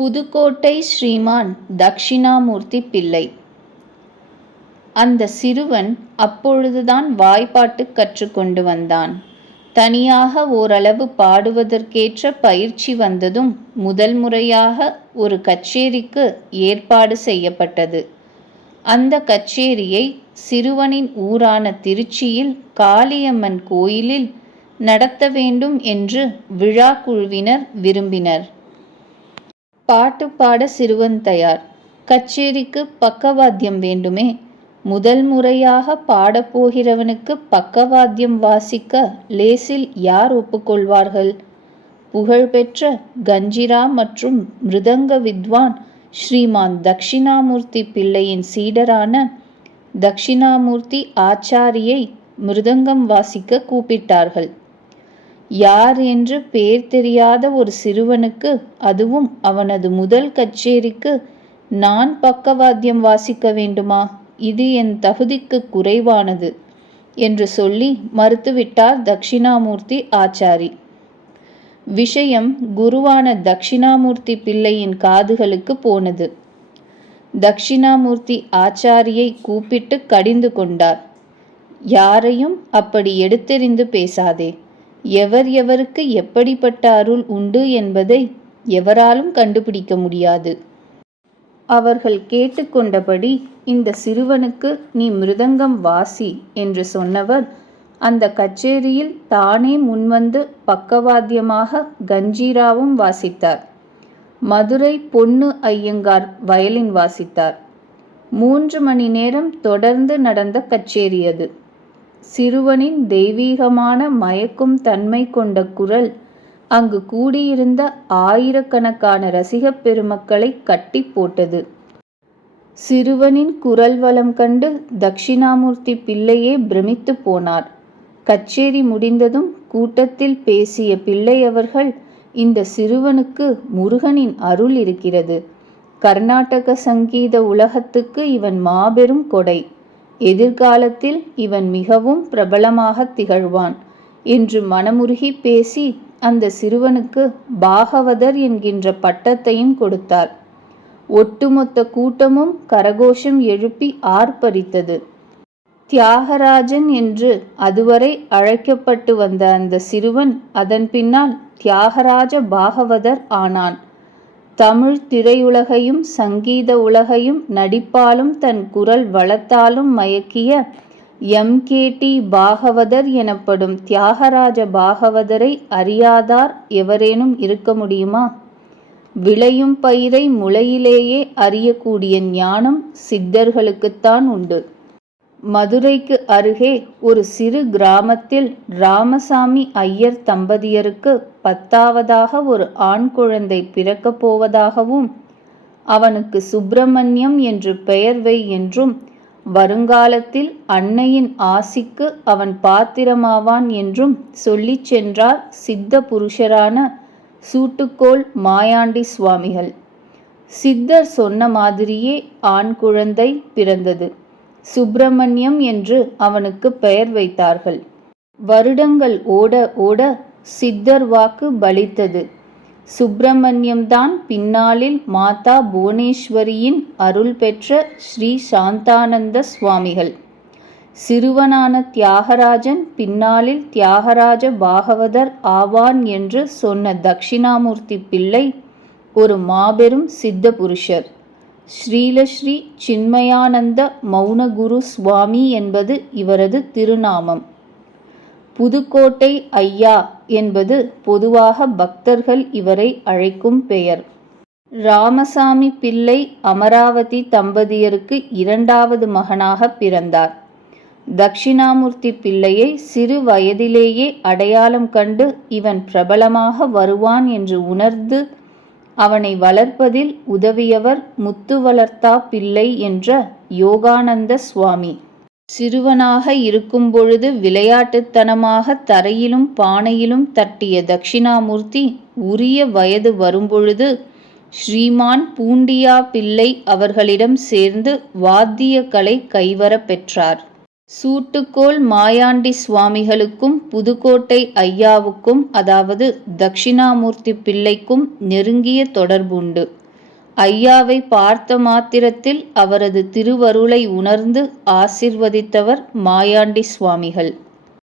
புதுக்கோட்டை ஸ்ரீமான் தக்ஷிணாமூர்த்தி பிள்ளை. அந்த சிறுவன் அப்பொழுதுதான் வாய்ப்பாட்டு கற்றுக்கொண்டு வந்தான். தனியாக ஓரளவு பாடுவதற்கேற்ற பயிற்சி வந்ததும் முதல் முறையாக ஒரு கச்சேரிக்கு ஏற்பாடு செய்யப்பட்டது. அந்த கச்சேரியை சிறுவனின் ஊரான திருச்சியில் காளியம்மன் கோயிலில் நடத்த வேண்டும் என்று விழா குழுவினர் விரும்பினர். பாட்டு பாட சிறுவன் தயார். கச்சேரிக்கு பக்கவாத்தியம் வேண்டுமே. முதல் முறையாக பாடப்போகிறவனுக்கு பக்கவாத்தியம் வாசிக்க லேசில் யார் ஒப்புக்கொள்வார்கள்? புகழ்பெற்ற கஞ்சிரா மற்றும் மிருதங்க வித்வான் ஸ்ரீமான் தக்ஷிணாமூர்த்தி பிள்ளையின் சீடரான தக்ஷிணாமூர்த்தி ஆச்சாரியை மிருதங்கம் வாசிக்க கூப்பிட்டார்கள். யார் என்று பேர் தெரியாத ஒரு சிறுவனுக்கு, அதுவும் அவனது முதல் கச்சேரிக்கு நான் பக்கவாத்தியம் வாசிக்க வேண்டுமா? இது என் தகுதிக்கு குறைவானது என்று சொல்லி மறுத்துவிட்டார் தக்ஷிணாமூர்த்தி ஆச்சாரி. விஷயம் குருவான தக்ஷிணாமூர்த்தி பிள்ளையின் காதுகளுக்கு போனது. தக்ஷிணாமூர்த்தி ஆச்சாரியை கூப்பிட்டு கடிந்து கொண்டார். யாரையும் அப்படி எடுத்தெறிந்து பேசாதே. எவர் எவருக்கு எப்படிப்பட்ட அருள் உண்டு என்பதை எவராலும் கண்டுபிடிக்க முடியாது. அவர்கள் கேட்டுக்கொண்டபடி இந்த சிறுவனுக்கு நீ மிருதங்கம் வாசி என்று சொன்னவர் அந்த கச்சேரியில் தானே முன்வந்து பக்கவாத்தியமாக கஞ்சீராவும் வாசித்தார். மதுரை பொன்னு ஐயங்கார் வயலின் வாசித்தார். 3 மணி நேரம் தொடர்ந்து நடந்த கச்சேரி அது. சிறுவனின் தெய்வீகமான மயக்கும் தன்மை கொண்ட குரல் அங்கு கூடியிருந்த ஆயிரக்கணக்கான ரசிகப் பெருமக்களை கட்டி போட்டது. சிறுவனின் குரல் வளம் கண்டு தக்ஷிணாமூர்த்தி பிள்ளையே பிரமித்து போனார். கச்சேரி முடிந்ததும் கூட்டத்தில் பேசிய பிள்ளை அவர்கள், இந்த சிறுவனுக்கு முருகனின் அருள் இருக்கிறது. கர்நாடக சங்கீத உலகத்துக்கு இவன் மாபெரும் கொடை. எதிர்காலத்தில் இவன் மிகவும் பிரபலமாக திகழ்வான் என்று மனமுருகி பேசி அந்த சிறுவனுக்கு பாகவதர் என்கின்ற பட்டத்தையும் கொடுத்தார். ஒட்டுமொத்த கூட்டமும் கரகோஷம் எழுப்பி ஆர்ப்பரித்தது. தியாகராஜன் என்று அதுவரை அழைக்கப்பட்டு வந்த அந்த சிறுவன் அதன் பின்னால் தியாகராஜ பாகவதர் ஆனான். தமிழ் திரையுலகையும் சங்கீத உலகையும் நடிப்பாலும் தன் குரல் வளத்தாலும் மயக்கிய எம்.கே.டி. பாகவதர் எனப்படும் தியாகராஜ பாகவதரை அறியாதார் எவரேனும் இருக்க முடியுமா? விளையும் பயிரை முளையிலேயே அறியக்கூடிய ஞானம் சித்தர்களுக்குத்தான் உண்டு. மதுரைக்கு அருகே ஒரு சிறு கிராமத்தில் ராமசாமி ஐயர் தம்பதியருக்கு 10வதாக ஒரு ஆண் குழந்தை பிறக்கப் போவதாகவும் அவனுக்கு சுப்பிரமணியம் என்று பெயர் வை என்றும் வருங்காலத்தில் அன்னையின் ஆசிக்கு அவன் பாத்திரமாவான் என்றும் சொல்லிச் சென்றார் சித்த புருஷரான சூட்டுக்கோள் மாயாண்டி சுவாமிகள். சித்தர் சொன்ன மாதிரியே ஆண் குழந்தை பிறந்தது. சுப்பிரமணியம் என்று அவனுக்கு பெயர் வைத்தார்கள். வருடங்கள் ஓட ஓட சித்தர் வாக்கு பலித்தது. சுப்பிரமணியம்தான் பின்னாளில் மாதா புவனேஸ்வரியின் அருள் பெற்ற ஸ்ரீ சாந்தானந்த சுவாமிகள். சிறுவனான தியாகராஜன் பின்னாளில் தியாகராஜ பாகவதர் ஆவான் என்று சொன்ன தக்ஷிணாமூர்த்தி பிள்ளை ஒரு மாபெரும் சித்த புருஷர். ஸ்ரீலஸ்ரீ சின்மயானந்த மௌனகுரு சுவாமி என்பது இவரது திருநாமம். புதுக்கோட்டை ஐயா என்பது பொதுவாக பக்தர்கள் இவரை அழைக்கும் பெயர். ராமசாமி பிள்ளை அமராவதி தம்பதியருக்கு 2வது மகனாக பிறந்தார். தக்ஷிணாமூர்த்தி பிள்ளையை சிறு வயதிலேயே அடையாளம் கண்டு இவன் பிரபலமாக வருவான் என்று உணர்ந்து அவனை வளர்ப்பதில் உதவியவர் முத்து வளர்த்தா பிள்ளை என்ற யோகானந்த சுவாமி. சிறுவனாக இருக்கும்பொழுது விளையாட்டுத்தனமாக தரையிலும் பானையிலும் தட்டிய தக்ஷிணாமூர்த்தி உரிய வயது வரும்பொழுது ஸ்ரீமான் பூண்டியா பிள்ளை அவர்களிடம் சேர்ந்து வாத்திய கலை கைவர பெற்றார். சூட்டுக்கோள் மாயாண்டி சுவாமிகளுக்கும் புதுக்கோட்டை ஐயாவுக்கும், அதாவது தக்ஷிணாமூர்த்தி பிள்ளைக்கும் நெருங்கிய தொடர்புண்டு. ஐயாவை பார்த்த மாத்திரத்தில் அவரது திருவருளை உணர்ந்து ஆசிர்வதித்தவர் மாயாண்டி சுவாமிகள்.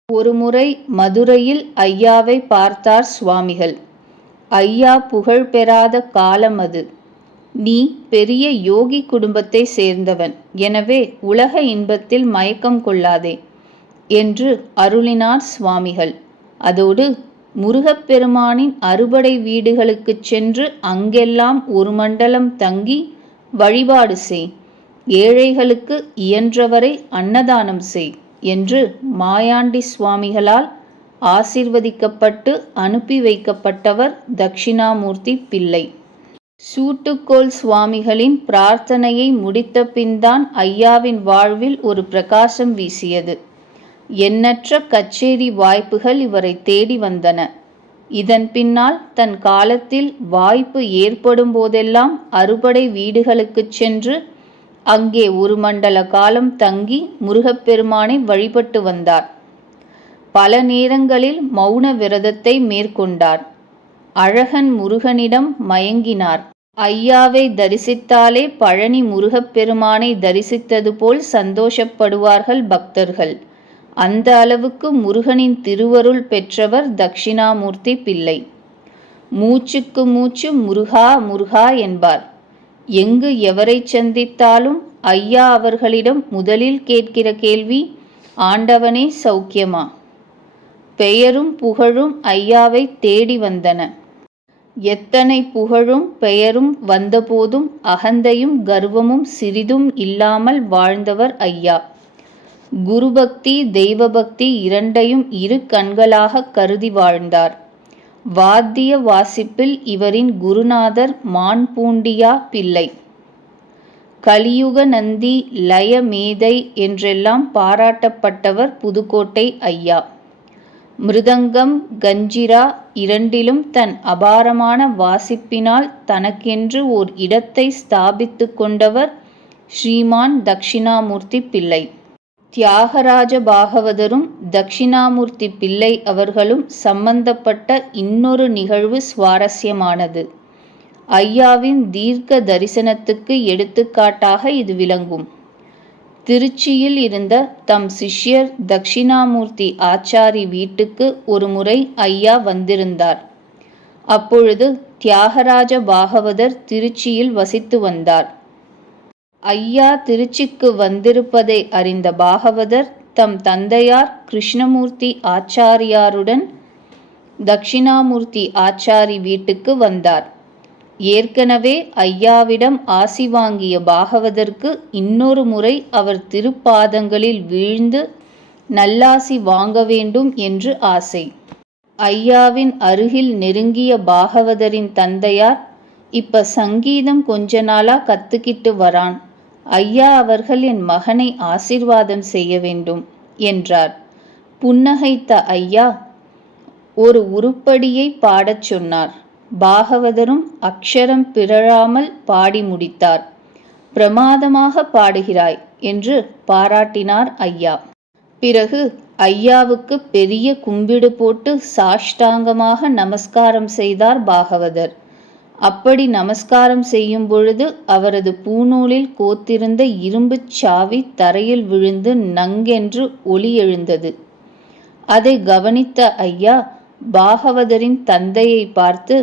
ஒருமுறை மதுரையில் ஐயாவை பார்த்தார் சுவாமிகள். ஐயா புகழ் பெறாத காலம் அது. நீ பெரிய யோகி குடும்பத்தை சேர்ந்தவன், எனவே உலக இன்பத்தில் மயக்கம் கொள்ளாதே என்று அருளினார் சுவாமிகள். அதோடு முருகப்பெருமானின் அறுபடை வீடுகளுக்குச் சென்று அங்கெல்லாம் ஒரு மண்டலம் தங்கி வழிபாடு செய், ஏழைகளுக்கு இயன்றவரை அன்னதானம் செய் என்று மாயாண்டி சுவாமிகளால் ஆசிர்வதிக்கப்பட்டு அனுப்பி வைக்கப்பட்டவர் தட்சிணாமூர்த்தி பிள்ளை. சூட்டுக்கோள் சுவாமிகளின் பிரார்த்தனையை முடித்த பின்தான் ஐயாவின் வாழ்வில் ஒரு பிரகாசம் வீசியது. எண்ணற்ற கச்சேரி வாய்ப்புகள் இவரை தேடி வந்தன. இதன் பின்னால் தன் காலத்தில் வாய்ப்பு ஏற்படும் போதெல்லாம் அறுபடை வீடுகளுக்குச் சென்று அங்கே ஒரு மண்டல காலம் தங்கி முருகப்பெருமானை வழிபட்டு வந்தார். பல நேரங்களில் மௌன விரதத்தை மேற்கொண்டார். அழகன் முருகனிடம் மயங்கினார். ஐயாவை தரிசித்தாலே பழனி முருகப்பெருமானை தரிசித்தது போல் சந்தோஷப்படுவார்கள் பக்தர்கள். அந்த அளவுக்கு முருகனின் திருவருள் பெற்றவர் தட்சிணாமூர்த்தி பிள்ளை. மூச்சுக்கு மூச்சு முருகா முருகா என்பார். எங்கு எவரை சந்தித்தாலும் ஐயா அவர்களிடம் முதலில் கேட்கிற கேள்வி, ஆண்டவனே சௌக்கியமா? பெயரும் புகழும் ஐயாவை தேடி வந்தன. எத்தனை புகழும் பெயரும் வந்தபோதும் அகந்தையும் கர்வமும் சிறிதும் இல்லாமல் வாழ்ந்தவர் ஐயா. குருபக்தி தெய்வபக்தி இரண்டையும் இரு கண்களாக கருதி வாழ்ந்தார். வாத்திய வாசிப்பில் இவரின் குருநாதர் மான்பூண்டியா பிள்ளை. கலியுக நந்தி லய மேதை என்றெல்லாம் பாராட்டப்பட்டவர் புதுக்கோட்டை ஐயா. மிருதங்கம் கஞ்சிரா இரண்டிலும் தன் அபாரமான வாசிப்பினால் தனக்கென்று ஓர் இடத்தை ஸ்தாபித்து கொண்டவர் ஸ்ரீமான் தட்சிணாமூர்த்தி பிள்ளை. தியாகராஜ பாகவதரும் தட்சிணாமூர்த்தி பிள்ளை அவர்களும் சம்பந்தப்பட்ட இன்னொரு நிகழ்வு சுவாரஸ்யமானது. ஐயாவின் தீர்க்க தரிசனத்துக்கு எடுத்துக்காட்டாக இது விளங்கும். திருச்சியில் இருந்த தம் சிஷ்யர் தட்சிணாமூர்த்தி ஆச்சாரி வீட்டுக்கு ஒரு முறை ஐயா வந்திருந்தார். அப்பொழுது தியாகராஜ பாகவதர் திருச்சியில் வசித்து வந்தார். ஐயா திருச்சிக்கு வந்திருப்பதை அறிந்த பாகவதர் தம் தந்தையார் கிருஷ்ணமூர்த்தி ஆச்சாரியாருடன் தட்சிணாமூர்த்தி ஆச்சாரி வீட்டுக்கு வந்தார். ஏற்கனவே ஐயாவிடம் ஆசி வாங்கிய பாகவதற்கு இன்னொரு முறை அவர் திருப்பாதங்களில் வீழ்ந்து நல்லாசி வாங்க வேண்டும் என்று ஆசை. ஐயாவின் அருகில் நெருங்கிய பாகவதரின் தந்தையார், இப்ப சங்கீதம் கொஞ்ச நாளா கத்துக்கிட்டு வரான், ஐயா அவர்கள் என் மகனை ஆசீர்வாதம் செய்ய வேண்டும் என்றார். புன்னகைத்த ஐயா ஒரு உருப்படியை பாடச் சொன்னார். பாகவதரும் அக்ஷரம் பிறழாமல் பாடி முடித்தார். பிரமாதமாக பாடுகிறாய் என்று பாராட்டினார் ஐயா. பிறகு ஐயாவுக்கு பெரிய கும்பிடு போட்டு சாஷ்டாங்கமாக நமஸ்காரம் செய்தார் பாகவதர். அப்படி நமஸ்காரம் செய்யும் பொழுது அவரது பூநூலில் கோத்திருந்த இரும்புச் சாவி தரையில் விழுந்து நங்கென்று ஒலி எழுந்தது. அதை கவனித்த ஐயா பாகவதரின் தந்தையை பார்த்து,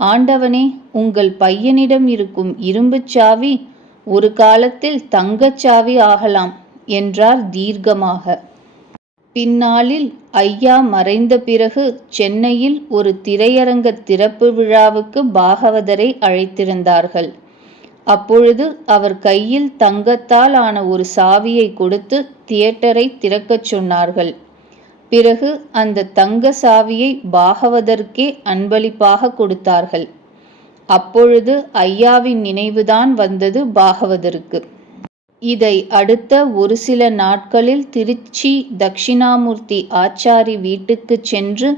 ஆண்டவனே, உங்கள் பையனிடம் இருக்கும் இரும்புச் சாவி ஒரு காலத்தில் தங்கச்சாவி ஆகலாம் என்றார் தீர்க்கமாக. பின்னாளில் ஐயா மறைந்த பிறகு சென்னையில் ஒரு திரையரங்க திறப்பு விழாவுக்கு பாகவதரை அழைத்திருந்தார்கள். அப்பொழுது அவர் கையில் தங்கத்தால் ஆன ஒரு சாவியை கொடுத்து தியேட்டரை திறக்கச் சொன்னார்கள். பிறகு அந்த தங்க சாவியை பாகவதற்கே அன்பளிப்பாக கொடுத்தார்கள். அப்பொழுது ஐயாவின் நினைவுதான் வந்தது பாகவதருக்கு. இதை அடுத்த ஒரு சில நாட்களில் திருச்சி தட்சிணாமூர்த்தி ஆச்சாரி வீட்டுக்கு சென்று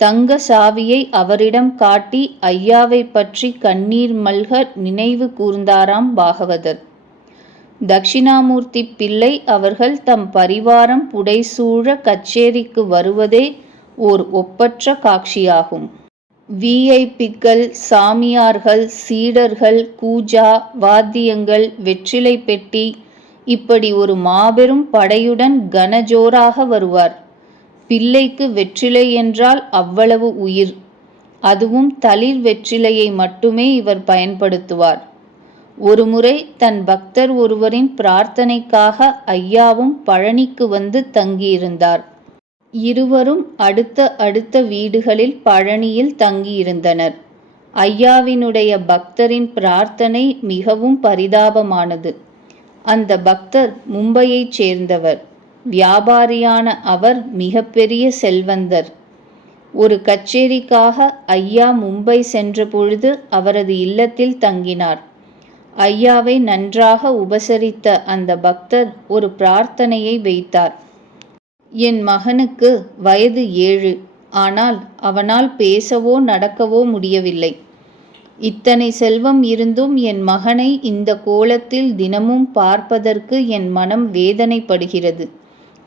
தங்க சாவியை அவரிடம் காட்டி ஐயாவை பற்றி கண்ணீர் மல்க நினைவு கூர்ந்தாராம் பாகவதர். தட்சிணாமூர்த்தி பிள்ளை அவர்கள் தம் பரிவாரம் புடைசூழ கச்சேரிக்கு வருவதே ஓர் ஒப்பற்ற காட்சியாகும். விஐபிக்கள், சாமியார்கள், சீடர்கள், கூஜா, வாத்தியங்கள், வெற்றிலை பெட்டி, இப்படி ஒரு மாபெரும் படையுடன் கனஜோராக வருவார். பிள்ளைக்கு வெற்றிலை என்றால் அவ்வளவு உயிர். அதுவும் தளிர் வெற்றிலையை மட்டுமே இவர் பயன்படுத்துவார். ஒருமுறை தன் பக்தர் ஒருவரின் பிரார்த்தனைக்காக ஐயாவும் பழனிக்கு வந்து தங்கியிருந்தார். இருவரும் அடுத்த வீடுகளில் பழனியில் தங்கியிருந்தனர். ஐயாவினுடைய பக்தரின் பிரார்த்தனை மிகவும் பரிதாபமானது. அந்த பக்தர் மும்பையைச் சேர்ந்தவர். வியாபாரியான அவர் மிகப்பெரிய செல்வந்தர். ஒரு கச்சேரிக்காக ஐயா மும்பை சென்ற பொழுது அவரது இல்லத்தில் தங்கினார். ஐயாவை நன்றாக உபசரித்த அந்த பக்தர் ஒரு பிரார்த்தனையை வைத்தார். என் மகனுக்கு வயது 7. ஆனால் அவனால் பேசவோ நடக்கவோ முடியவில்லை. இத்தனை செல்வம் இருந்தும் என் மகனை இந்த கோலத்தில் தினமும் பார்ப்பதற்கு என் மனம் வேதனைப்படுகிறது.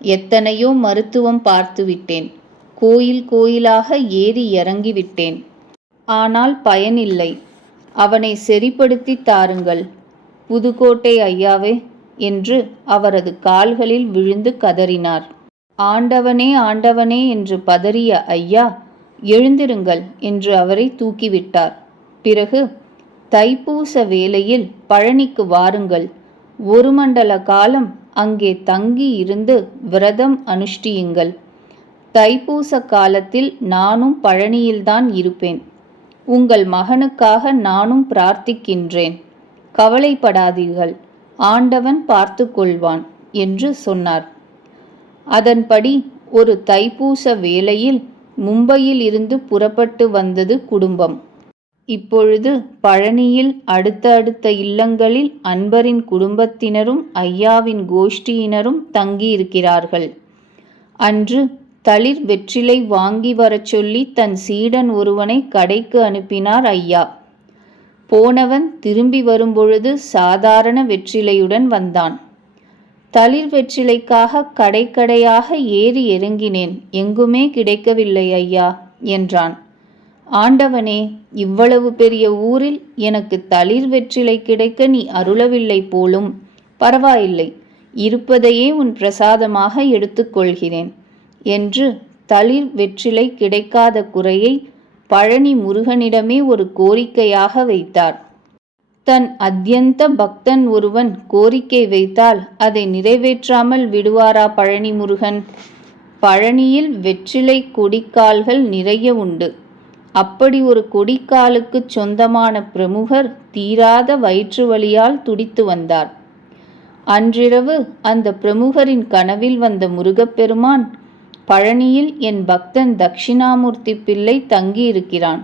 எத்தனையோ மருத்துவம் பார்த்துவிட்டேன். கோயில் கோயிலாக ஏறி இறங்கிவிட்டேன். ஆனால் பயனில்லை. அவனை சரிப்படுத்தி தாருங்கள், புதுக்கோட்டை ஐயாவே என்று அவரது கால்களில் விழுந்து கதறினார். ஆண்டவனே ஆண்டவனே என்று பதறிய ஐயா, எழுந்திருங்கள் என்று அவரை தூக்கிவிட்டார். பிறகு, தைப்பூச வேளையில் பழனிக்கு வாருங்கள், 1 மண்டல காலம் அங்கே தங்கி இருந்து விரதம் அனுஷ்டியுங்கள். தைப்பூச காலத்தில் நானும் பழனியில்தான் இருப்பேன். உங்கள் மகனுக்காக நானும் பிரார்த்திக்கின்றேன். கவலைப்படாதீர்கள், ஆண்டவன் பார்த்து கொள்வான் என்று சொன்னார். அதன்படி ஒரு தைப்பூச வேளையில் மும்பையில் இருந்து புறப்பட்டு வந்தது குடும்பம். இப்பொழுது பழனியில் அடுத்த இல்லங்களில் அன்பரின் குடும்பத்தினரும் ஐயாவின் கோஷ்டியினரும் தங்கியிருக்கிறார்கள். அன்று தளிர் வெற்றிலை வாங்கி வரச் சொல்லி தன் சீடன் ஒருவனை கடைக்கு அனுப்பினார் ஐயா. போனவன் திரும்பி வரும்பொழுது சாதாரண வெற்றிலையுடன் வந்தான். தளிர் வெற்றிலைக்காக கடையாக ஏறி இறங்கினேன், எங்குமே கிடைக்கவில்லை ஐயா என்றான். ஆண்டவனே, இவ்வளவு பெரிய ஊரில் எனக்கு தளிர் வெற்றிலை கிடைக்க நீ அருளவில்லை போலும். பரவாயில்லை, இருப்பதையே உன் பிரசாதமாக எடுத்துக்கொள்கிறேன் என்று தளிர் வெற்றிலை கிடைக்காத குறையை பழனி முருகனிடமே ஒரு கோரிக்கையாக வைத்தார். தன் அத்யந்த பக்தன் ஒருவன் கோரிக்கை வைத்தால் அதை நிறைவேற்றாமல் விடுவாரா பழனி முருகன்? பழனியில் வெற்றிலை கொடிக்கால்கள் நிறைய உண்டு. அப்படி ஒரு கொடிக்காலுக்கு சொந்தமான பிரமுகர் தீராத வயிற்று வலியால் துடித்து வந்தார். அன்றிரவு அந்த பிரமுகரின் கனவில் வந்த முருகப்பெருமான், பழனியில் என் பக்தன் தட்சிணாமூர்த்தி பிள்ளை தங்கியிருக்கிறான்.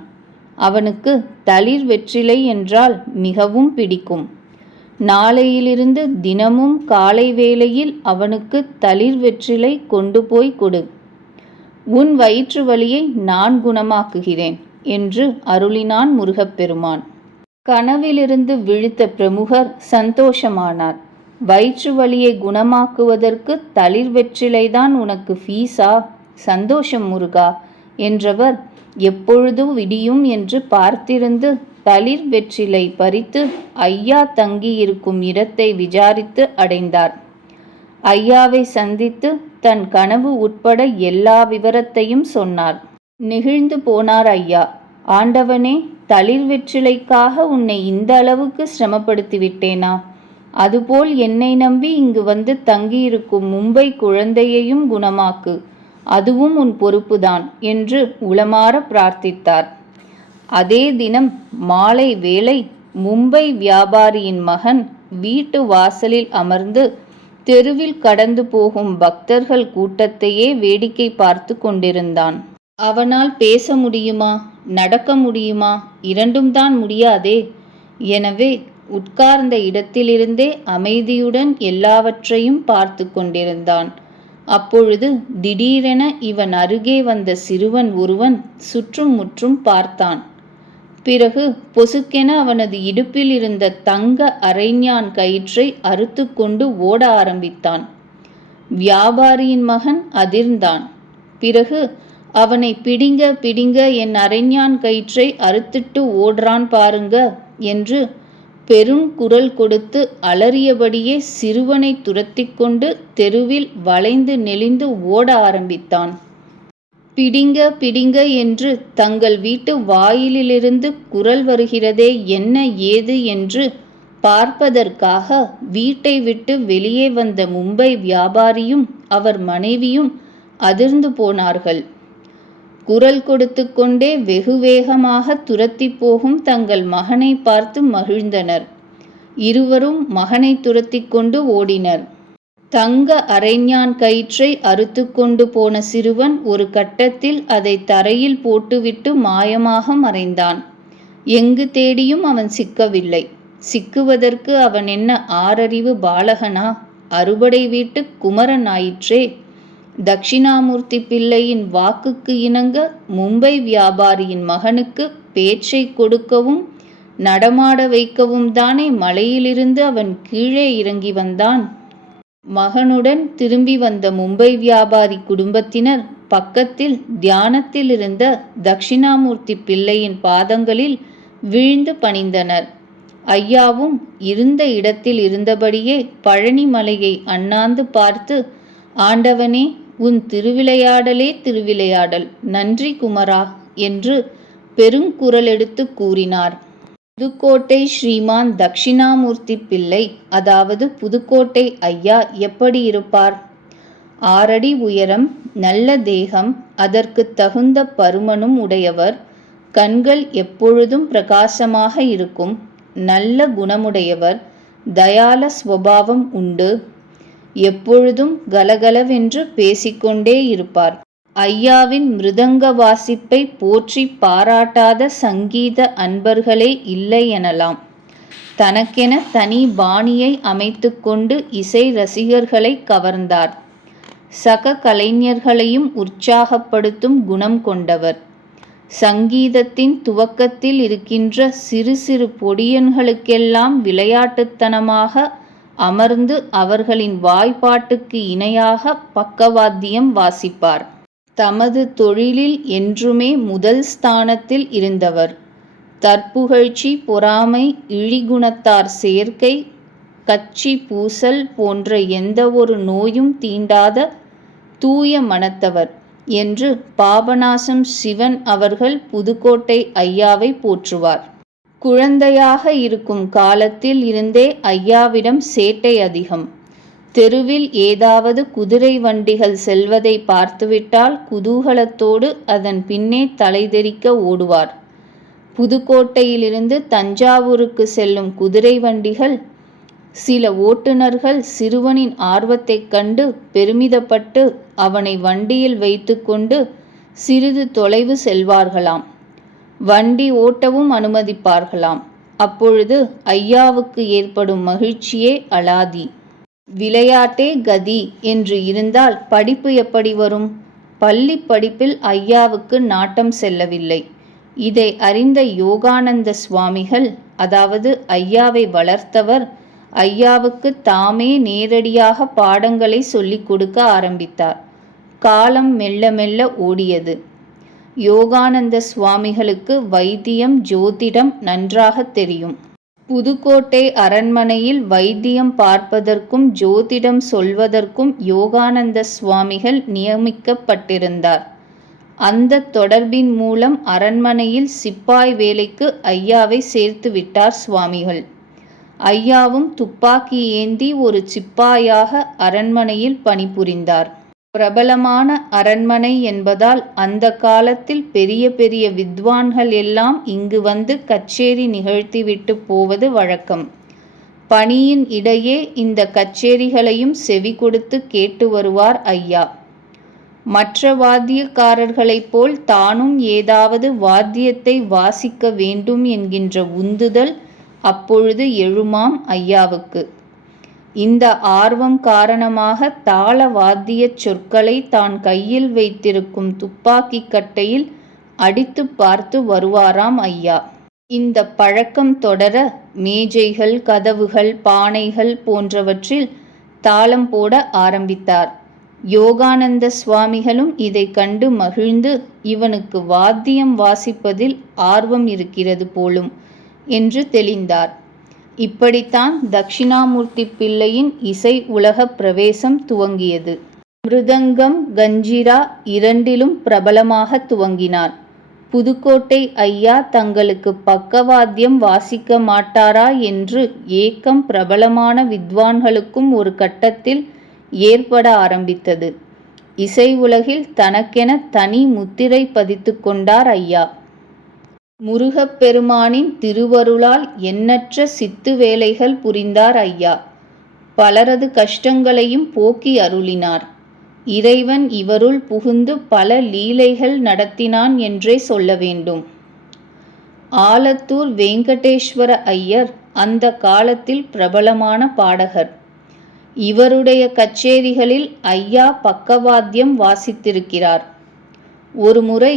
அவனுக்கு தளிர் வெற்றிலை என்றால் மிகவும் பிடிக்கும். நாளையிலிருந்து தினமும் காலை வேளையில் அவனுக்கு தளிர் வெற்றிலை கொண்டு போய் கொடு. உன் வயிற்று வலியை நான் குணமாக்குகிறேன் என்று அருளினான் முருகப்பெருமான். கனவிலிருந்து விழித்த பிரமுகர் சந்தோஷமானார். வயிற்று வலியை குணமாக்குவதற்கு தளிர் வெற்றிலைதான் உனக்கு ஃபீஸா? சந்தோஷம் முருகா என்றவர் எப்பொழுது விடியும் என்று பார்த்திருந்து தளிர் வெற்றிலை பறித்து ஐயா தங்கியிருக்கும் இடத்தை விசாரித்து அடைந்தார். ஐயாவை சந்தித்து தன் கனவு உட்பட எல்லா விவரத்தையும் சொன்னார். நெகிழ்ந்து போனார் ஐயா. ஆண்டவனே, தளிர் வெற்றிலைக்காக உன்னை இந்த அளவுக்கு சிரமப்படுத்தி விட்டேனா? அதுபோல் என்னை நம்பி இங்கு வந்து தங்கியிருக்கும் மும்பை குழந்தையையும் குணமாக்கு. அதுவும் உன் பொறுப்புதான் என்று உளமாற பிரார்த்தித்தார். அதே தினம் மாலை வேளை மும்பை வியாபாரியின் மகன் வீட்டு வாசலில் அமர்ந்து தெருவில் கடந்து போகும் பக்தர்கள் கூட்டத்தையே வேடிக்கை பார்த்து கொண்டிருந்தான். அவனால் பேச முடியுமா, நடக்க முடியுமா? இரண்டும் தான் முடியாதே. எனவே உட்கார்ந்த இடத்திலிருந்தே அமைதியுடன் எல்லாவற்றையும் பார்த்து கொண்டிருந்தான். அப்பொழுது திடீரென இவன் அருகே வந்த சிறுவன் ஒருவன் சுற்றும் முற்றும் பார்த்தான். பிறகு பொசுக்கென அவனது இடுப்பில் இருந்த தங்க அரைஞான் கயிற்றை அறுத்து கொண்டு ஓட ஆரம்பித்தான். வியாபாரியின் மகன் அதிர்ந்தான். பிறகு அவனை பிடிங்க பிடிங்க, என் அரைஞான் கயிற்றை அறுத்துட்டு ஓடுறான் பாருங்க என்று பெருங்குரல் கொடுத்து அலறியபடியே சிறுவனை துரத்தி கொண்டு தெருவில் வளைந்து நெளிந்து ஓட ஆரம்பித்தான். பிடிங்க பிடிங்க என்று தங்கள் வீட்டு வாயிலிலிருந்து குரல் வருகிறதே, என்ன ஏது என்று பார்ப்பதற்காக வீட்டை விட்டு வெளியே வந்த மும்பை வியாபாரியும் அவர் மனைவியும் அதிர்ந்து போனார்கள். குரல் கொடுத்து கொண்டே வெகு வேகமாக துரத்தி போகும் தங்கள் மகனை பார்த்து மகிழ்ந்தனர். இருவரும் மகனை துரத்தி கொண்டு ஓடினர். தங்க அரைஞான் கயிற்றை அறுத்து கொண்டு போன சிறுவன் ஒரு கட்டத்தில் அதை தரையில் போட்டுவிட்டு மாயமாக மறைந்தான். எங்கு தேடியும் அவன் சிக்கவில்லை. சிக்குவதற்கு அவன் என்ன ஆறறிவு பாலகனா? அறுபடை வீட்டு குமரன் ஆயிற்றே. தட்சிணாமூர்த்தி பிள்ளையின் வாக்குக்கு இணங்க மும்பை வியாபாரியின் மகனுக்கு பேச்சை கொடுக்கவும் நடமாட வைக்கவும் தானே மலையிலிருந்து அவன் கீழே இறங்கி வந்தான். மகனுடன் திரும்பி வந்த மும்பை வியாபாரி குடும்பத்தினர் பக்கத்தில் தியானத்தில் இருந்த தட்சிணாமூர்த்தி பிள்ளையின் பாதங்களில் வீழ்ந்து பணிந்தனர். ஐயாவும் இருந்த இடத்தில் இருந்தபடியே பழனி மலையை அண்ணாந்து பார்த்து, ஆண்டவனே, உன் திருவிளையாடலே திருவிளையாடல், நன்றி குமரா என்று பெருங்குரல் எடுத்து கூறினார். புதுக்கோட்டை ஸ்ரீமான் தட்சிணாமூர்த்தி பிள்ளை, அதாவது புதுக்கோட்டை ஐயா எப்படி இருப்பார்? 6 அடி உயரம், நல்ல தேகம், அதற்கு தகுந்த பருமனும் உடையவர். கண்கள் எப்பொழுதும் பிரகாசமாக இருக்கும். நல்ல குணமுடையவர். தயால ஸ்வபாவம் உண்டு. எப்பொழுதும் கலகலவென்று பேசிக்கொண்டே இருப்பார். ஐயாவின் மிருதங்க வாசிப்பை போற்றி பாராட்டாத சங்கீத அன்பர்களே இல்லை எனலாம். தனக்கென தனி பாணியை அமைத்து கொண்டு இசை ரசிகர்களை கவர்ந்தார். சக கலைஞர்களையும் உற்சாகப்படுத்தும் குணம் கொண்டவர். சங்கீதத்தின் துவக்கத்தில் இருக்கின்ற சிறு சிறு பொடியன்களுக்கெல்லாம் விளையாட்டுத்தனமாக அமர்ந்து அவர்களின் வாய்ப்பாட்டுக்கு இணையாக பக்கவாத்தியம் வாசிப்பார். தமது தொழிலில் என்றுமே முதல் ஸ்தானத்தில் இருந்தவர். தற்புகழ்ச்சி, பொறாமை, இழிகுணத்தார் சேர்க்கை, கட்சி பூசல் போன்ற எந்த ஒரு நோயும் தீண்டாத தூய மனத்தவர் என்று பாபநாசம் சிவன் அவர்கள் புதுக்கோட்டை ஐயாவை போற்றுவார். குழந்தையாக இருக்கும் காலத்தில் இருந்தே ஐயாவிடம் சேட்டை அதிகம். தெருவில் ஏதாவது குதிரை வண்டிகள் செல்வதை பார்த்துவிட்டால் குதூகலத்தோடு அதன் பின்னே தலைதெறிக்க ஓடுவார். புதுக்கோட்டையிலிருந்து தஞ்சாவூருக்கு செல்லும் குதிரை வண்டிகள் சில ஓட்டுநர்கள் சிறுவனின் ஆர்வத்தைக் கண்டு பெருமிதப்பட்டு அவனை வண்டியில் வைத்து கொண்டு சிறிது தொலைவு செல்வார்களாம். வண்டி ஓட்டவும் அனுமதிப்பார்களாம். அப்பொழுது ஐயாவுக்கு ஏற்படும் மகிழ்ச்சியே அலாதி. விளையாட்டே கதி என்று இருந்தால் படிப்பு எப்படி வரும்? பள்ளி படிப்பில் ஐயாவுக்கு நாட்டம் செல்லவில்லை. இதை அறிந்த யோகானந்த சுவாமிகள், அதாவது ஐயாவை வளர்த்தவர், ஐயாவுக்கு தாமே நேரடியாக பாடங்களை சொல்லிக் கொடுக்க ஆரம்பித்தார். காலம் மெல்ல மெல்ல ஓடியது. யோகானந்த சுவாமிகளுக்கு வைத்தியம், ஜோதிடம் நன்றாக தெரியும். புதுக்கோட்டை அரண்மனையில் வைத்தியம் பார்ப்பதற்கும் ஜோதிடம் சொல்வதற்கும் யோகானந்த சுவாமிகள் நியமிக்கப்பட்டிருந்தார். அந்த தொடர்பின் மூலம் அரண்மனையில் சிப்பாய் வேலைக்கு ஐயாவை சேர்த்து விட்டார் சுவாமிகள். ஐயாவும் துப்பாக்கி ஏந்தி ஒரு சிப்பாயாக அரண்மனையில் பணிபுரிந்தார். பிரபலமான அரண்மனை என்பதால் அந்த காலத்தில் பெரிய பெரிய வித்வான்கள் எல்லாம் இங்கு வந்து கச்சேரி நிகழ்த்திவிட்டு போவது வழக்கம். பணியின் இடையே இந்த கச்சேரிகளையும் செவி கொடுத்து கேட்டு வருவார் ஐயா. மற்ற வாத்தியக்காரர்களைப் போல் தானும் ஏதாவது வாத்தியத்தை வாசிக்க வேண்டும் என்கின்ற உந்துதல் அப்பொழுது எழுமாம் ஐயாவுக்கு. இந்த ஆர்வம் காரணமாக தாள வாத்திய சொற்களை தான் கையில் வைத்திருக்கும் துப்பாக்கி கட்டையில் அடித்து பார்த்து வருவாராம் ஐயா. இந்த பழக்கம் தொடர மேஜைகள், கதவுகள், பானைகள் போன்றவற்றில் தாளம் போட ஆரம்பித்தார். யோகானந்த சுவாமிகளும் இதை கண்டு மகிழ்ந்து, இவனுக்கு வாத்தியம் வாசிப்பதில் ஆர்வம் இருக்கிறது போலும் என்று தெளிந்தார். இப்படித்தான் தட்சிணாமூர்த்தி பிள்ளையின் இசை உலக பிரவேசம் துவங்கியது. மிருதங்கம், கஞ்சிரா இரண்டிலும் பிரபலமாக துவங்கினார். புதுக்கோட்டை ஐயா தங்களுக்கு பக்கவாத்தியம் வாசிக்க மாட்டாரா என்று ஏக்கம் பிரபலமான வித்வான்களுக்கும் ஒரு கட்டத்தில் ஏற்பட ஆரம்பித்தது. இசை உலகில் தனக்கென தனி முத்திரை பதித்து கொண்டார் ஐயா. முருகப்பெருமானின் திருவருளால் எண்ணற்ற சித்து வேலைகள் புரிந்தார் ஐயா. பலரது கஷ்டங்களையும் போக்கி அருளினார். இறைவன் இவருள் புகுந்து பல லீலைகள் நடத்தினான் என்றே சொல்ல வேண்டும். ஆலத்தூர் வெங்கடேஸ்வர ஐயர் அந்த காலத்தில் பிரபலமான பாடகர். இவருடைய கச்சேரிகளில் ஐயா பக்கவாத்தியம் வாசித்திருக்கிறார். ஒருமுறை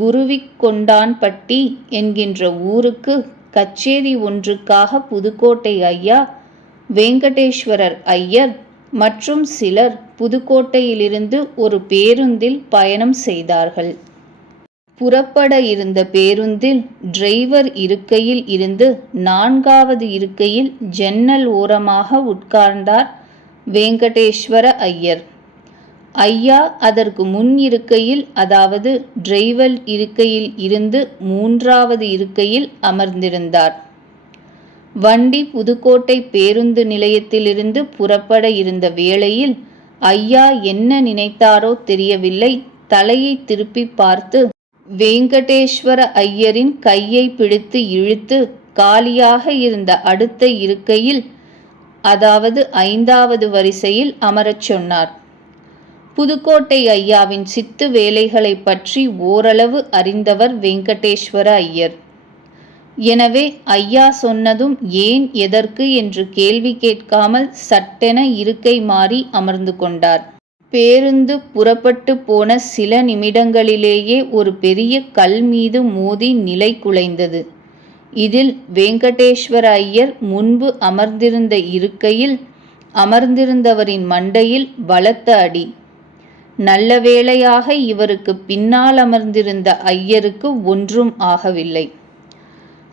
குருவிக்கொண்டான்பட்டி என்கின்ற ஊருக்கு கச்சேரி ஒன்றுக்காக புதுக்கோட்டை ஐயா, வெங்கடேஸ்வரர் ஐயர் மற்றும் சிலர் புதுக்கோட்டையிலிருந்து ஒரு பேருந்தில் பயணம் செய்தார்கள். புறப்பட இருந்த பேருந்தில் டிரைவர் இருக்கையில் இருந்து 4வது இருக்கையில் ஜன்னல் ஓரமாக உட்கார்ந்தார் வெங்கடேஸ்வர ஐயர். ஐயா அதற்கு முன் இருக்கையில், அதாவது டிரைவர் இருக்கையில் இருந்து 3வது இருக்கையில் அமர்ந்திருந்தார். வண்டி புதுக்கோட்டை பேருந்து நிலையத்திலிருந்து புறப்பட இருந்த வேளையில் ஐயா என்ன நினைத்தாரோ தெரியவில்லை, தலையை திருப்பி பார்த்து வெங்கடேஸ்வர ஐயரின் கையை பிடித்து இழுத்து காலியாக இருந்த அடுத்த இருக்கையில், அதாவது 5வது வரிசையில் அமரச் சொன்னார். புதுக்கோட்டை ஐயாவின் சித்து வேலைகளை பற்றி ஓரளவு அறிந்தவர் வெங்கடேஸ்வர ஐயர். எனவே ஐயா சொன்னதும் ஏன் எதற்கு என்று கேள்வி கேட்காமல் சட்டென இருக்கை மாறி அமர்ந்து கொண்டார். பேருந்து புறப்பட்டு போன சில நிமிடங்களிலேயே ஒரு பெரிய கல் மீது மோதி நிலை குலைந்தது. இதில் வெங்கடேஸ்வர ஐயர் முன்பு அமர்ந்திருந்த இருக்கையில் அமர்ந்திருந்தவரின் மண்டையில் பலத்த அடி. நல்ல வேளையாக இவருக்கு பின்னால் அமர்ந்திருந்த ஐயருக்கு ஒன்றும் ஆகவில்லை.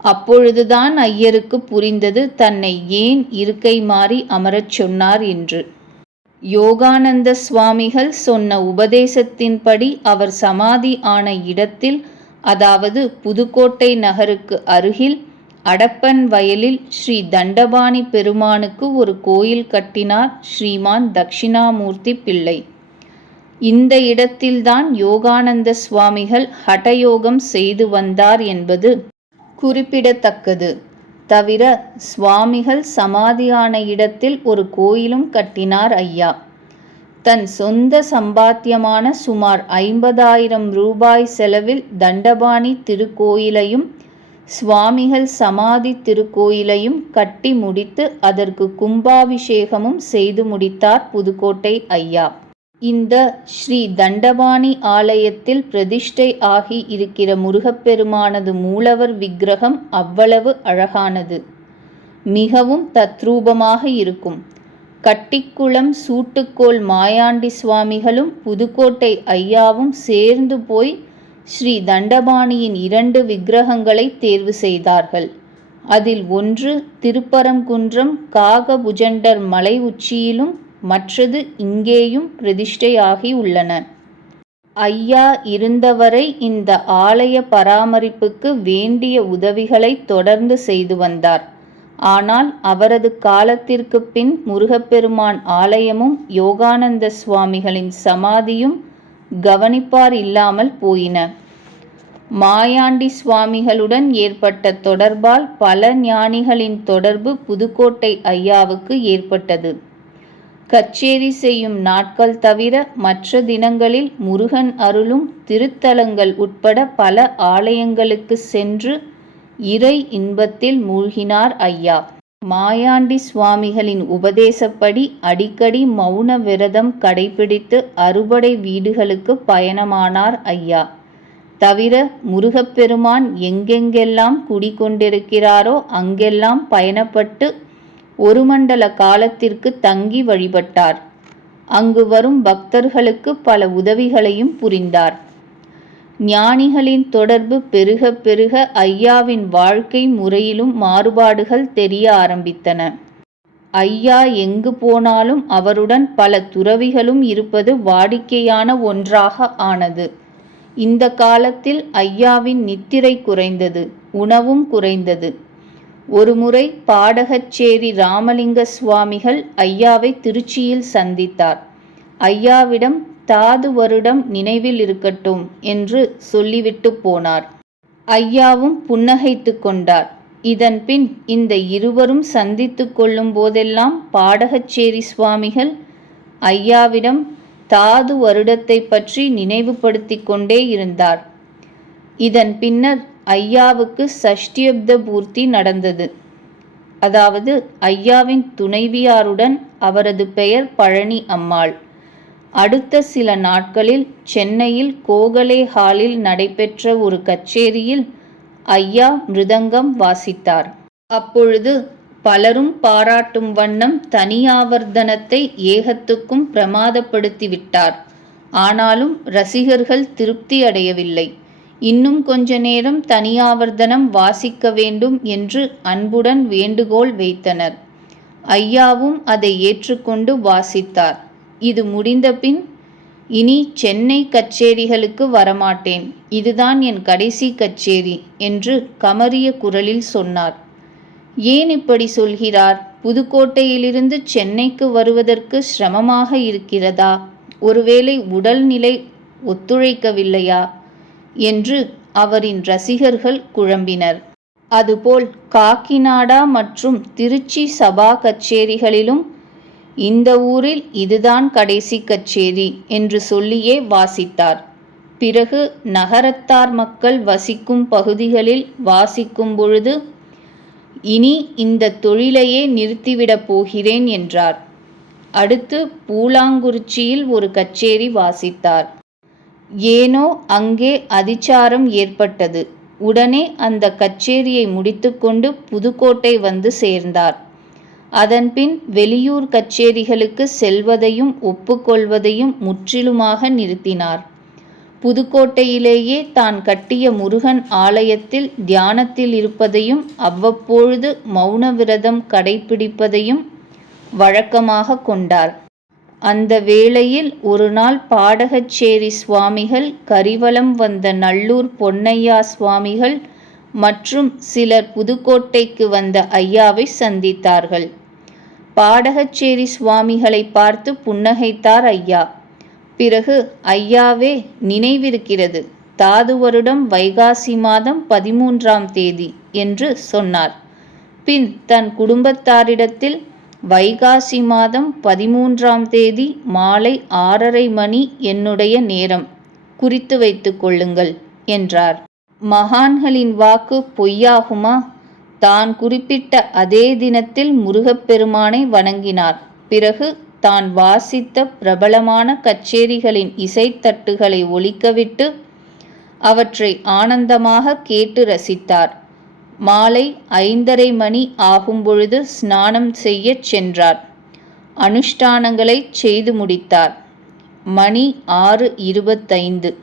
அப்பொழுதுதான் ஐயருக்கு புரிந்தது தன்னை ஏன் இருக்கை மாறி அமரச் சொன்னார் என்று. யோகானந்த சுவாமிகள் சொன்ன உபதேசத்தின்படி அவர் சமாதி ஆன இடத்தில், அதாவது புதுக்கோட்டை நகருக்கு அருகில் அடப்பன் வயலில் ஸ்ரீ தண்டபாணி பெருமானுக்கு ஒரு கோயில் கட்டினார் ஸ்ரீமான் தட்சிணாமூர்த்தி பிள்ளை. இந்த இடத்தில்தான் யோகானந்த சுவாமிகள் ஹடயோகம் செய்து வந்தார் என்பது குறிப்பிடத்தக்கது. தவிர சுவாமிகள் சமாதியான இடத்தில் ஒரு கோயிலும் கட்டினார் ஐயா. தன் சொந்த சம்பாத்தியமான சுமார் 50,000 ரூபாய் செலவில் தண்டபாணி திருக்கோயிலையும் சுவாமிகள் சமாதி திருக்கோயிலையும் கட்டி முடித்து அதற்கு கும்பாபிஷேகமும் செய்து முடித்தார் புதுக்கோட்டை ஐயா. இந்த ஸ்ரீ தண்டபாணி ஆலயத்தில் பிரதிஷ்டை ஆகி இருக்கிற முருகப்பெருமானது மூலவர் விக்கிரகம் அவ்வளவு அழகானது. மிகவும் தத்ரூபமாக இருக்கும். கட்டிக்குளம் சூட்டுக்கோள் மாயாண்டி சுவாமிகளும் புதுக்கோட்டை ஐயாவும் சேர்ந்து போய் ஸ்ரீ தண்டபாணியின் 2 விக்கிரகங்களை தேர்வு செய்தார்கள். அதில் ஒன்று திருப்பரங்குன்றம் காகபுஜண்டர் மலை உச்சியிலும் மற்றது இங்கேயும் பிரதிஷ்டையாகி உள்ளன. ஐயா இருந்தவரை இந்த ஆலய பராமரிப்புக்கு வேண்டிய உதவிகளை தொடர்ந்து செய்து வந்தார். ஆனால் அவரது காலத்திற்கு பின் முருகப்பெருமான் ஆலயமும் யோகானந்த சுவாமிகளின் சமாதியும் கவனிப்பார் இல்லாமல் போயின. மாயாண்டி சுவாமிகளுடன் ஏற்பட்ட தொடர்பால் பல ஞானிகளின் தொடர்பு புதுக்கோட்டை ஐயாவுக்கு ஏற்பட்டது. கச்சேரி செய்யும் நாட்கள் தவிர மற்ற தினங்களில் முருகன் அருளும் திருத்தலங்கள் உட்பட பல ஆலயங்களுக்கு சென்று இறை இன்பத்தில் மூழ்கினார் ஐயா. மாயாண்டி சுவாமிகளின் உபதேசப்படி அடிக்கடி மௌன விரதம் கடைபிடித்து அறுபடை வீடுகளுக்கு பயணமானார் ஐயா. தவிர முருகப்பெருமான் எங்கெங்கெல்லாம் குடிகொண்டிருக்கிறாரோ அங்கெல்லாம் பயணப்பட்டு ஒரு மண்டல காலத்திற்கு தங்கி வழிபட்டார். அங்கு வரும் பக்தர்களுக்கு பல உதவிகளையும் புரிந்தார். ஞானிகளின் தொடர்பு பெருக பெருக ஐயாவின் வாழ்க்கை முறையிலும் மாறுபாடுகள் தெரிய ஆரம்பித்தன. ஐயா எங்கு போனாலும் அவருடன் பல துறவிகளும் இருப்பது வாடிக்கையான ஒன்றாக ஆனது. இந்த காலத்தில் ஐயாவின் நித்திரை குறைந்தது, உணவும் குறைந்தது. ஒருமுறை பாடகச்சேரி ராமலிங்க சுவாமிகள் ஐயாவை திருச்சியில் சந்தித்தார். ஐயாவிடம் தாது வருடம் நினைவில் இருக்கட்டும் என்று சொல்லிவிட்டு போனார். ஐயாவும் புன்னகைத்து கொண்டார். இதன்பின் இந்த இருவரும் சந்தித்து கொள்ளும் போதெல்லாம் பாடகச்சேரி சுவாமிகள் ஐயாவிடம் தாது வருடத்தை பற்றி நினைவுபடுத்தி கொண்டே இருந்தார். இதன் பின்னர் ஐயாவுக்கு சஷ்டியப்த பூர்த்தி நடந்தது. அதாவது ஐயாவின் துணைவியாருடன் அவரது பெயர் பழனி அம்மாள். அடுத்த சில நாட்களில் சென்னையில் கோகலே ஹாலில் நடைபெற்ற ஒரு கச்சேரியில் ஐயா மிருதங்கம் வாசித்தார். அப்பொழுது பலரும் பாராட்டும் வண்ணம் தனியாவர்த்தனத்தை ஏகத்துக்கும் பிரமாதப்படுத்திவிட்டார். ஆனாலும் ரசிகர்கள் திருப்தி அடையவில்லை. இன்னும் கொஞ்ச நேரம் தனியாவர்த்தனம் வாசிக்க வேண்டும் என்று அன்புடன் வேண்டுகோள் வைத்தனர். ஐயாவும் அதை ஏற்றுக்கொண்டு வாசித்தார். இது முடிந்தபின், இனி சென்னை கச்சேரிகளுக்கு வரமாட்டேன், இதுதான் என் கடைசி கச்சேரி என்று கமறிய குரலில் சொன்னார். ஏன் இப்படி சொல்கிறார்? புதுக்கோட்டையிலிருந்து சென்னைக்கு வருவதற்கு சிரமமாக இருக்கிறதா? ஒருவேளை உடல்நிலை ஒத்துழைக்கவில்லையா என்று அவரின் ரசிகர்கள் குழம்பினர். அதுபோல் காக்கிநாடா மற்றும் திருச்சி சபா கச்சேரிகளிலும் இந்த ஊரில் இதுதான் கடைசி கச்சேரி என்று சொல்லியே வாசித்தார். பிறகு நகரத்தார் மக்கள் வசிக்கும் பகுதிகளில் வாசிக்கும் பொழுது, இனி இந்த தொழிலையே நிறுத்திவிடப் போகிறேன் என்றார். அடுத்து பூலாங்குறிச்சியில் ஒரு கச்சேரி வாசித்தார். ஏனோ அங்கே அதிச்சாரம் ஏற்பட்டது. உடனே அந்த கச்சேரியை முடித்துக்கொண்டு புதுக்கோட்டை வந்து சேர்ந்தார். அதன்பின் வெளியூர் கச்சேரிகளுக்கு செல்வதையும் ஒப்புக்கொள்வதையும் முற்றிலுமாக நிறுத்தினார். புதுக்கோட்டையிலேயே தான் கட்டிய முருகன் ஆலயத்தில் தியானத்தில் இருப்பதையும் அவ்வப்பொழுது மௌன விரதம் கடைபிடிப்பதையும் வழக்கமாக கொண்டார். அந்த வேளையில் ஒரு நாள் பாடகச்சேரி சுவாமிகள், கரிவலம் வந்த நல்லூர் பொன்னையா சுவாமிகள் மற்றும் சிலர் புதுக்கோட்டைக்கு வந்த ஐயாவை சந்தித்தார்கள். பாடகச்சேரி சுவாமிகளை பார்த்து புன்னகைத்தார் ஐயா. பிறகு, ஐயாவே, நினைவிருக்கிறது, தாது வருடம் வைகாசி மாதம் 13ஆம் தேதி என்று சொன்னார். பின் தன் குடும்பத்தாரிடத்தில், வைகாசி மாதம் 13ஆம் தேதி மாலை 6:30 மணி என்னுடைய நேரம், குறித்து வைத்து கொள்ளுங்கள் என்றார். மகான்களின் வாக்கு பொய்யாகுமா? தான் குறிப்பிட்ட அதே தினத்தில் முருகப்பெருமானை வணங்கினார். பிறகு தான் வாசித்த பிரபலமான கச்சேரிகளின் இசைத்தட்டுகளை ஒலிக்கவிட்டு அவற்றை ஆனந்தமாக கேட்டு ரசித்தார். மாலை 5:30 மணி ஆகும்பொழுது ஸ்நானம் செய்யச் சென்றார். அனுஷ்டானங்களை செய்து முடித்தார். மணி 6:25.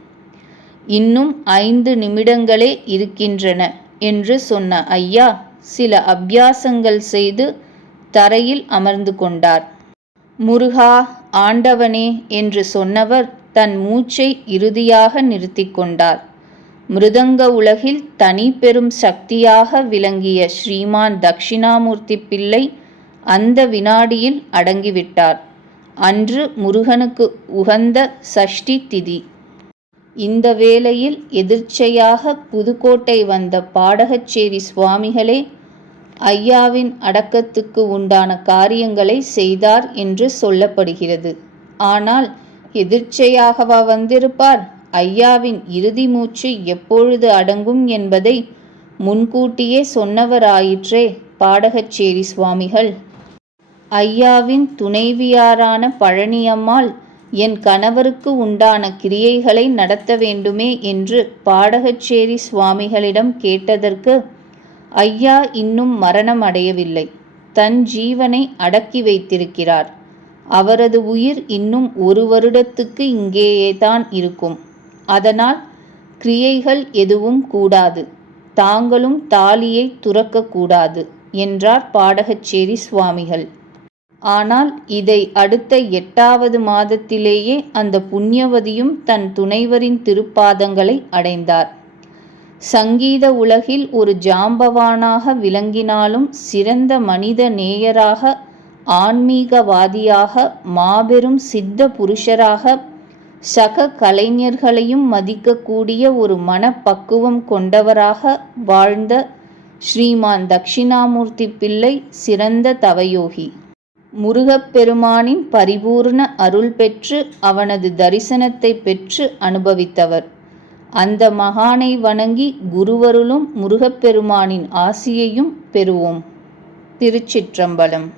இன்னும் 5 நிமிடங்களே இருக்கின்றன என்று சொன்ன ஐயா சில அபியாசங்கள் செய்து தரையில் அமர்ந்து கொண்டார். முருகா, ஆண்டவனே என்று சொன்னவர் தன் மூச்சை இறுதியாக நிறுத்தி கொண்டார். மிருதங்க உலகில் தனி பெரும் சக்தியாக விளங்கிய ஸ்ரீமான் தட்சிணாமூர்த்தி பிள்ளை அந்த வினாடியில் அடங்கிவிட்டார். அன்று முருகனுக்கு உகந்த சஷ்டி திதி. இந்த வேளையில் எதிர்ச்சையாக புதுக்கோட்டை வந்த பாடகச்சேரி சுவாமிகளே ஐயாவின் அடக்கத்துக்கு உண்டான காரியங்களை செய்தார் என்று சொல்லப்படுகிறது. ஆனால் எதிர்ச்சையாகவா வந்திருப்பார்? ஐயாவின் இறுதி மூச்சு எப்பொழுது அடங்கும் என்பதை முன்கூட்டியே சொன்னவராயிற்றே பாடகச்சேரி சுவாமிகள். ஐயாவின் துணைவியாரான பழனியம்மாள் என் கணவருக்கு உண்டான கிரியைகளை நடத்த வேண்டுமே என்று பாடகச்சேரி சுவாமிகளிடம் கேட்டதற்கு, ஐயா இன்னும் மரணம் அடையவில்லை, தன் ஜீவனை அடக்கி வைத்திருக்கிறார். அவரது உயிர் இன்னும் 1 வருடத்துக்கு இங்கேயேதான் இருக்கும். அதனால் கிரியைகள் எதுவும் கூடாது. தாங்களும் தாலியை துறக்கக்கூடாது என்றார் பாடகச்சேரி சுவாமிகள். ஆனால் இதை அடுத்த 8வது மாதத்திலேயே அந்த புண்ணியவதியும் தன் துணைவரின் திருப்பாதங்களை அடைந்தார். சங்கீத உலகில் ஒரு ஜாம்பவானாக விளங்கினாலும் சிறந்த மனித நேயராக, ஆன்மீகவாதியாக, மாபெரும் சித்த புருஷராக, சக கலைஞர்களையும் மதிக்கக்கூடிய ஒரு மனப்பக்குவம் கொண்டவராக வாழ்ந்த ஸ்ரீமான் தட்சிணாமூர்த்தி பிள்ளை சிறந்த தவயோகி. முருகப்பெருமானின் பரிபூர்ண அருள் பெற்று அவனது தரிசனத்தை பெற்று அனுபவித்தவர். அந்த மகானை வணங்கி குருவருளும் முருகப்பெருமானின் ஆசியையும் பெறுவோம். திருச்சிற்றம்பலம்.